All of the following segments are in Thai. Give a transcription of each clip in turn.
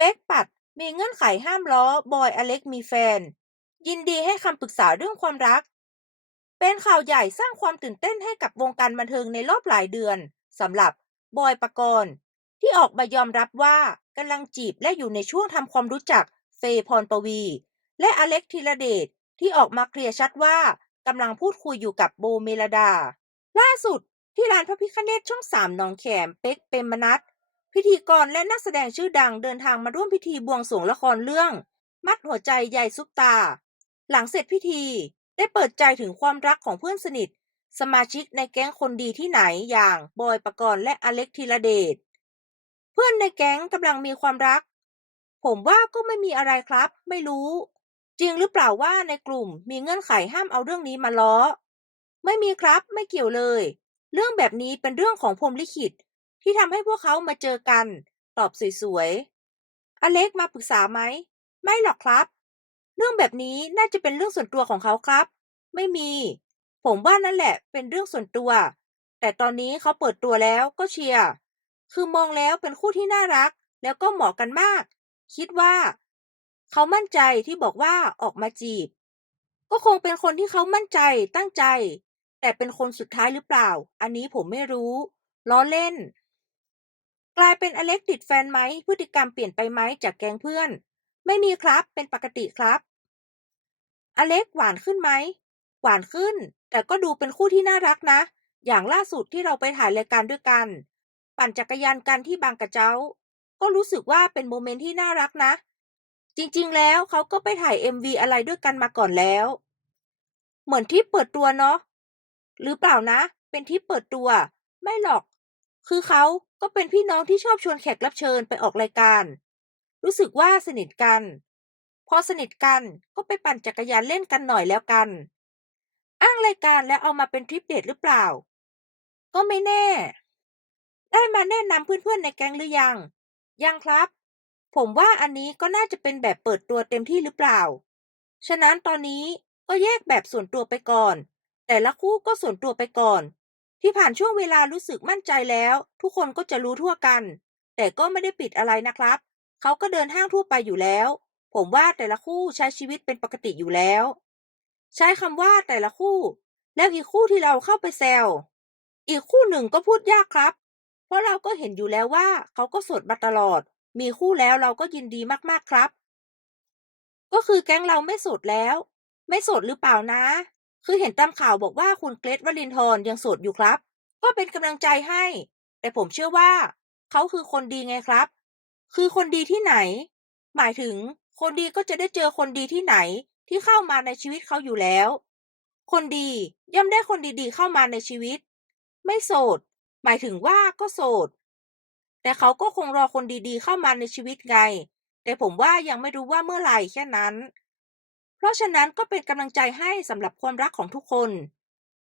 เป๊กปัด มีเงื่อนไขห้ามล้อ บอยอเล็กมีแฟน ยินดีให้คำปรึกษาเรื่องความรัก เป็นข่าวใหญ่สร้างความตื่นเต้นให้กับวงการบันเทิงในรอบหลายเดือนสำหรับบอยปกรณ์ที่ออกมายอมรับว่ากำลังจีบและอยู่ในช่วงทำความรู้จักเฟย์พรปวี และอเล็กธีรเดชที่ออกมาเคลียร์ชัดว่ากำลังพูดคุยอยู่กับโบเมลดา ล่าสุดที่ร้านพระพิคเนตช่องสามนองแขมเป๊กเปรมนัท พิธีกรและนักแสดงชื่อดังเดินทางมาร่วมพิธีบวงสรวงละครเรื่อง มัดหัวใจใหญ่ซุปตา หลังเสร็จพิธีได้เปิดใจถึงความรักของเพื่อนสนิท สมาชิกในแก๊งคนดีที่ไหนอย่างบอยปกรณ์และอเล็กธีระเดชเพื่อนในแก๊งกำลังมีความรัก ผมว่าก็ไม่มีอะไรครับ ไม่รู้ จริงหรือเปล่าว่าในกลุ่มมีเงื่อนไขห้ามเอาเรื่องนี้มาล้อ ไม่มีครับ ไม่เกี่ยวเลย เรื่องแบบนี้เป็นเรื่องของพรมลิขิต ที่ทำให้พวกเขามาเจอกัน ตอบสวยๆ อเล็กมาปรึกษาไหม ไม่หรอกครับ เรื่องแบบนี้น่าจะเป็นเรื่องส่วนตัวของเขาครับ ไม่มี ผมว่านั่นแหละ เป็นเรื่องส่วนตัว แต่ตอนนี้เขาเปิดตัวแล้วก็เชียร์ คือมองแล้วเป็นคู่ที่น่ารัก แล้วก็เหมาะกันมาก คิดว่า เขามั่นใจที่บอกว่าออกมาจีบ ก็คงเป็นคนที่เขามั่นใจตั้งใจ แต่เป็นคนสุดท้ายหรือเปล่า อันนี้ผมไม่รู้ ล้อเล่น กลายเป็นอเล็กติดแฟนไหมพฤติกรรมเปลี่ยนไปไหมจากแก๊งเพื่อน ไม่มีครับเป็นปกติครับ อเล็กหวานขึ้นไหมหวานขึ้น แต่ก็ดูเป็นคู่ที่น่ารักนะ อย่างล่าสุดที่เราไปถ่ายรายการด้วยกัน ปั่นจักรยานกันที่บางกระเจ้า ก็รู้สึกว่าเป็นโมเมนต์ที่น่ารักนะ จริงๆ แล้วเขาก็ไปถ่าย MV อะไรด้วยกันมาก่อนแล้ว เหมือนทริปเปิดตัวเนาะหรือเปล่านะ เป็นทริปเปิดตัว ไม่หรอก คือเขาก็เป็นพี่น้องที่ชอบชวนแขกรับเชิญไปออกรายการ รู้สึกว่าสนิทกัน พอสนิทกันก็ไปปั่นจักรยานเล่นกันหน่อยแล้วกัน อ้างรายการแล้วเอามาเป็นทริปเดทหรือเปล่า ก็ไม่แน่ ได้มาแนะนำเพื่อนๆในแก๊งหรือยัง ยังครับ ผมว่าอันนี้ก็น่าจะเป็นแบบเปิดตัวเต็มที่หรือเปล่า ฉะนั้นตอนนี้ก็แยกแบบส่วนตัวไปก่อน แต่ละคู่ก็ส่วนตัวไปก่อน ที่ผ่านช่วงเวลารู้สึกมั่นใจแล้ว ทุกคนก็จะรู้ทั่วกัน แต่ก็ไม่ได้ปิดอะไรนะครับ เขาก็เดินห้างทั่วไปอยู่แล้ว ผมว่าแต่ละคู่ใช้ชีวิตเป็นปกติอยู่แล้ว ใช้คำว่าแต่ละคู่ แล้วอีกคู่ที่เราเข้าไปแซวอีกคู่หนึ่งก็พูดยากครับ เพราะเราก็เห็นอยู่แล้วว่าเขาก็สดมาตลอด มีคู่แล้วเราก็ยินดีมากๆครับ ก็คือแก๊งเราไม่สดแล้ว ไม่สดหรือเปล่านะ คือเห็นตามข่าวบอกว่าคุณเกรทวลินทร์ยังโสดอยู่ครับ ก็เป็นกำลังใจให้ แต่ผมเชื่อว่า เขาคือคนดีไงครับ คือคนดีที่ไหน หมายถึงคนดีก็จะได้เจอคนดีที่ไหนที่เข้ามาในชีวิตเขาอยู่แล้ว คนดีย่อมได้คนดีๆเข้ามาในชีวิต ไม่โสด หมายถึงว่าก็โสด แต่เขาก็คงรอคนดีๆเข้ามาในชีวิตไง แต่ผมว่ายังไม่รู้ว่าเมื่อไหร่แค่นั้น เพราะฉะนั้นก็เป็นกำลังใจให้สำหรับความรักของทุกคน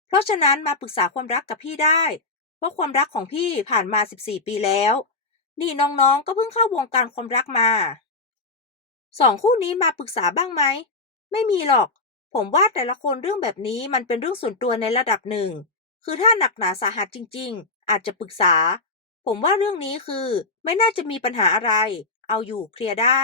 เพราะฉะนั้นมาปรึกษาความรักกับพี่ได้เพราะความรักของพี่ผ่านมา 14 ปีแล้ว นี่น้องๆ ก็เพิ่งเข้าวงการความรักมา สองคู่นี้มาปรึกษาบ้างไหม ไม่มีหรอก ผมว่าแต่ละคนเรื่องแบบนี้มันเป็นเรื่องส่วนตัวในระดับหนึ่ง คือถ้าหนักหนาสาหัสจริง ๆ อาจจะปรึกษา ผมว่าเรื่องนี้คือ ไม่น่าจะมีปัญหาอะไร เอาอยู่เคลียร์ได้